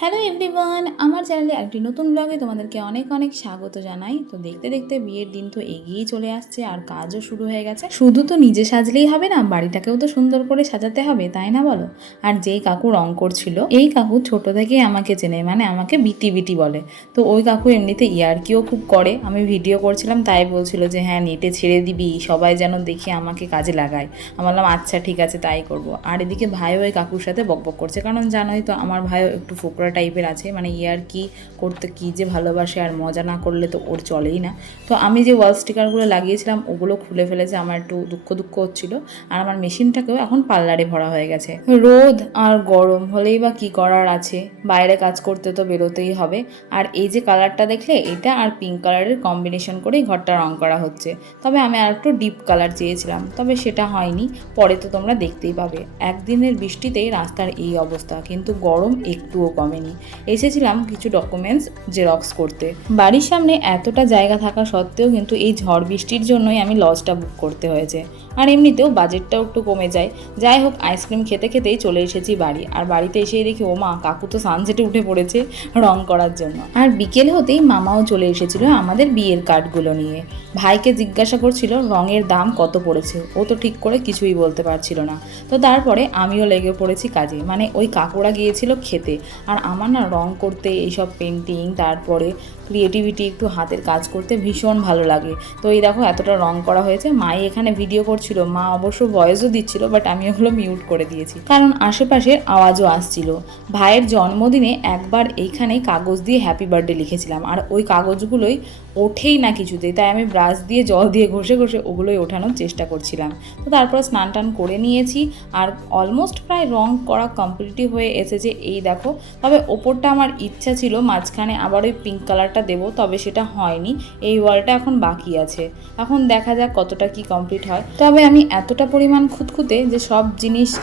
Hello everyone আমার চ্যানেলে একটি নতুন ব্লগে তোমাদেরকে অনেক অনেক স্বাগত জানাই। তো দেখতে দেখতে বিয়ের দিন তো এগিয়েই চলে আসছে আর কাজও শুরু হয়ে গেছে। শুধু তো নিজে সাজলেই হবে না, বাড়িটাকেও তো সুন্দর করে সাজাতে হবে, তাই না বলো? আর যেই কাকু রং করছিল এই কাকু ছোট থেকেই আমাকে চেনে মানে আমাকে বিটি বিটি বলে। তো ওই কাকু এমনিতে ইয়ারকিও খুব করে। আমি ভিডিও করছিলাম, তাই বলছিল যে হ্যাঁ নেটে ছেড়ে দিবি, সবাই যেন দেখে আমাকে কাজে লাগায়। আমি বললাম আচ্ছা ঠিক আছে, তাই করব। আর এদিকে ভাইও ওই কাকুর সাথে বকবক করছে, কারণ জানোই তো, আমার ভাইও একটু ফোকরা টাইপের আছে। মানে ইয়ার কি করতে, কি যে ভালোবাসে আর মজা না করলে তো ওর চলেই না। তো আমি যে ওয়াল স্টিকারগুলো লাগিয়েছিলাম, ওগুলো খুলে ফেলেছে, আমার একটু দুঃখ দুঃখ হচ্ছিল। আর আমার মেশিনটাকেও এখন পার্লারে ভরা হয়ে গেছে। রোদ আর গরম, হলেই বা কি করার আছে? বাইরে কাজ করতে তো বেরোতেই হবে। আর এই যে কালারটা দেখলে, এটা আর পিঙ্ক কালারের কম্বিনেশন করেই ঘরটা রং করা হচ্ছে। তবে আমি আর একটু ডিপ কালার চেয়েছিলাম, তবে সেটা হয়নি। পরে তো তোমরা দেখতেই পাবে। একদিনের বৃষ্টিতেই রাস্তার এই অবস্থা, কিন্তু গরম একটুও কমেনি এসেছিলাম কিছু ডকুমেন্টস জেরক্স করতে। বাড়ির সামনে এতটা জায়গা থাকা সত্ত্বেও কিন্তু এই ঝড় বৃষ্টির জন্যই আমি লজটা বুক করতে হয়েছে। আর এমনিতেও বাজেটটাও একটু কমে যায়। যাই হোক আইসক্রিম খেতে খেতেই চলে এসেছি বাড়ি। আর বাড়িতে এসেই দেখি ও মা কাকু তো সানসেটে উঠে পড়েছে রং করার জন্য। আর বিকেল হতেই মামাও চলে এসেছিল আমাদের বিয়ের কার্ডগুলো নিয়ে। ভাইকে জিজ্ঞাসা করছিল, রঙের দাম কত পড়েছে? ও তো ঠিক করে কিছুই বলতে পারছিল না। তো তারপরে আমিও লেগে পড়েছি কাজে। মানে ওই কাকুরা গিয়েছিল খেতে। আর আমার না রং করতে, এইসব পেন্টিং তারপরে ক্রিয়েটিভিটি একটু হাতের কাজ করতে ভীষণ ভালো লাগে। তো এই দেখো এতটা রং করা হয়েছে। মাই এখানে ভিডিও করছিল। মা অবশ্য ভয়েসও দিচ্ছিল বাট আমি ওগুলো মিউট করে দিয়েছি। কারণ আশেপাশের আওয়াজও আসছিল। ভাইয়ের জন্মদিনে একবার এইখানে কাগজ দিয়ে হ্যাপি বার্থডে লিখেছিলাম। আর ওই কাগজগুলোই ওঠেই না কিছুতেই তাই আমি ব্রাশ দিয়ে, জল দিয়ে ঘষে ঘষে ওগুলোই ওঠানোর চেষ্টা করছিলাম। তো তারপর স্নান টান করে নিয়েছি। আর অলমোস্ট প্রায় রং করা কমপ্লিটই হয়ে এসেছে। এই দেখো। তবে ওপরটা আমার ইচ্ছা ছিল, মাঝখানে আবার ওই পিঙ্ক কালারটা দেবো, তবে সেটা হয়নি। এই ওয়ালটা এখন বাকি আছে। এখন দেখা যাক কতটা কি কমপ্লিট হয়। তবে আমি এতটা পরিমাণ খুঁতখুঁতে যে সব জিনিস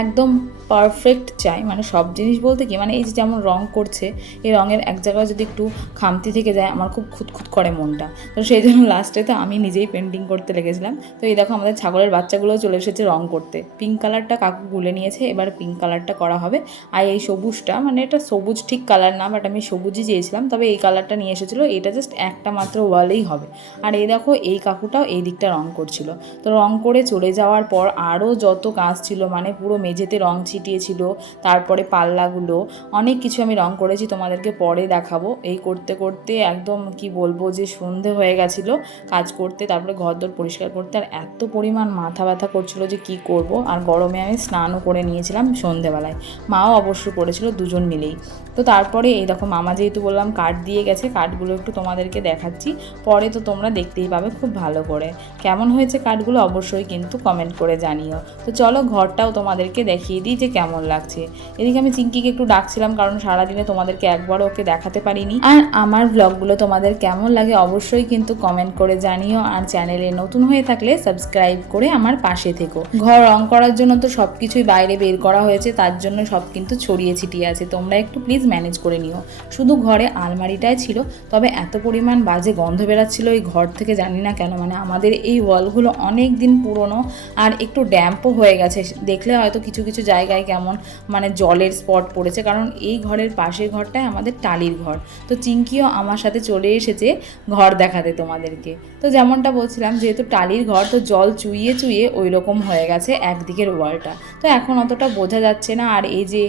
একদম পারফেক্ট চাই। মানে সব জিনিস বলতে কি মানে এই যে যেমন রং করছে, এই রঙের এক জায়গায় যদি একটু খামতি থেকে যায়, আমার খুব খুঁতখুত করে মনটা। তো সেই জন্য লাস্টে তো আমি নিজেই পেন্টিং করতে লেগেছিলাম। তো এই দেখো আমাদের ছাগলের বাচ্চাগুলোও চলে এসেছে রং করতে। পিঙ্ক কালারটা কাকু গুলে নিয়েছে, এবার পিঙ্ক কালারটা করা হবে। আর এই সবুজটা মানে এটা সবুজ ঠিক কালার না বাট আমি সবুজই চেয়েছিলাম। তবে এই কালারটা নিয়ে এসেছিল, এটা জাস্ট একটা মাত্র ওয়ালেই হবে। আর এই দেখো, এই কাকুটাও এই দিকটা রং করছিল। তো রং করে চলে যাওয়ার পর আরও যত কাজ ছিল মানে পুরো মেঝেতে রং ছিটিয়েছিল, তারপরে পাল্লাগুলো। অনেক কিছু আমি রং করেছি, তোমাদেরকে পরে দেখাবো। এই করতে করতে একদম কি বলব যে সন্ধে হয়ে গেছিল, কাজ করতে, তারপরে ঘরদোর পরিষ্কার করতে। আর এত পরিমাণ মাথা ব্যথা করছিল যে কি করব। আর গরমে আমি স্নানও করে নিয়েছিলাম সন্ধেবেলায়। মাও অবশ্য করেছিল, দুজন মিলেই। তো তারপরে এই দেখো, মামা যেহেতু বললাম কার্ড দিয়ে গেছে, কাঠগুলো একটু তোমাদেরকে দেখাচ্ছি। পরে তো তোমরা দেখতেই পাবে খুব ভালো করে। কেমন হয়েছে কাঠগুলো অবশ্যই কিন্তু কমেন্ট করে জানিও। তো চলো, ঘরটাও তোমাদেরকে দেখিয়ে দিই যে কেমন লাগছে। এদিকে আমি চিঙ্কিকে একটু ডাকছিলাম কারণ সারাদিনে তোমাদেরকে একবারও ওকে দেখাতে পারিনি। আর আমার ব্লগগুলো তোমাদের কেমন লাগে অবশ্যই কিন্তু কমেন্ট করে জানিও। আর চ্যানেলে নতুন হয়ে থাকলে সাবস্ক্রাইব করে আমার পাশে থেকো। ঘর রং করার জন্য তো সব কিছুই বাইরে বের করা হয়েছে, তার জন্য সব কিন্তু ছড়িয়ে ছিটিয়ে আছে। তোমরা একটু প্লিজ ম্যানেজ করে নিও। শুধু ঘরে আলমারিটাই ছিল, তবে এত পরিমাণ বাজে গন্ধ বেরাচ্ছিল এই ঘর থেকে জানি না কেন মানে আমাদের এই ওয়ালগুলো অনেক দিন পুরনো আর একটু ড্যাম্পও হয়ে গেছে। দেখলে হয়তো কিছু কিছু জায়গায় কেমন মানে জলের স্পট পড়েছে। কারণ এই ঘরের পাশের ঘরটাই আমাদের টালির ঘর। তো চিঙ্কিও আমার সাথে চলে এসেছে ঘর দেখাতে তোমাদেরকে। তো যেমনটা বলছিলাম, যেহেতু টালির ঘর, তো জল চুইয়ে চুইয়ে ওই রকম হয়ে গেছে একদিকের ওয়ালটা। তো এখন অতটা বোঝা যাচ্ছে না। আর এই যে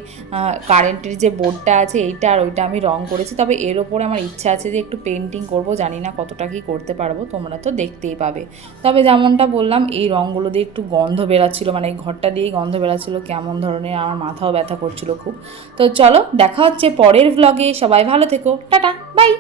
কারেন্টের যে বোর্ডটা আছে, এইটা আর ওইটা আমি রং করেছি। তবে এর ওপরে আমার ইচ্ছা আছে যে একটু পেন্টিং করব। জানি না কতটা কি করতে পারব, তোমরা তো দেখতেই পাবে। তবে যেমনটা বললাম, এই রঙগুলো দিয়ে একটু গন্ধ বেরাচ্ছিল। মানে এই ঘরটা দিয়েই গন্ধ বেরাচ্ছিল। কেমন ধরনের, আমার মাথাও ব্যথা করছিল খুব। তো চলো, দেখা হচ্ছে পরের ভ্লগে সবাই ভালো থেকো। Tata bye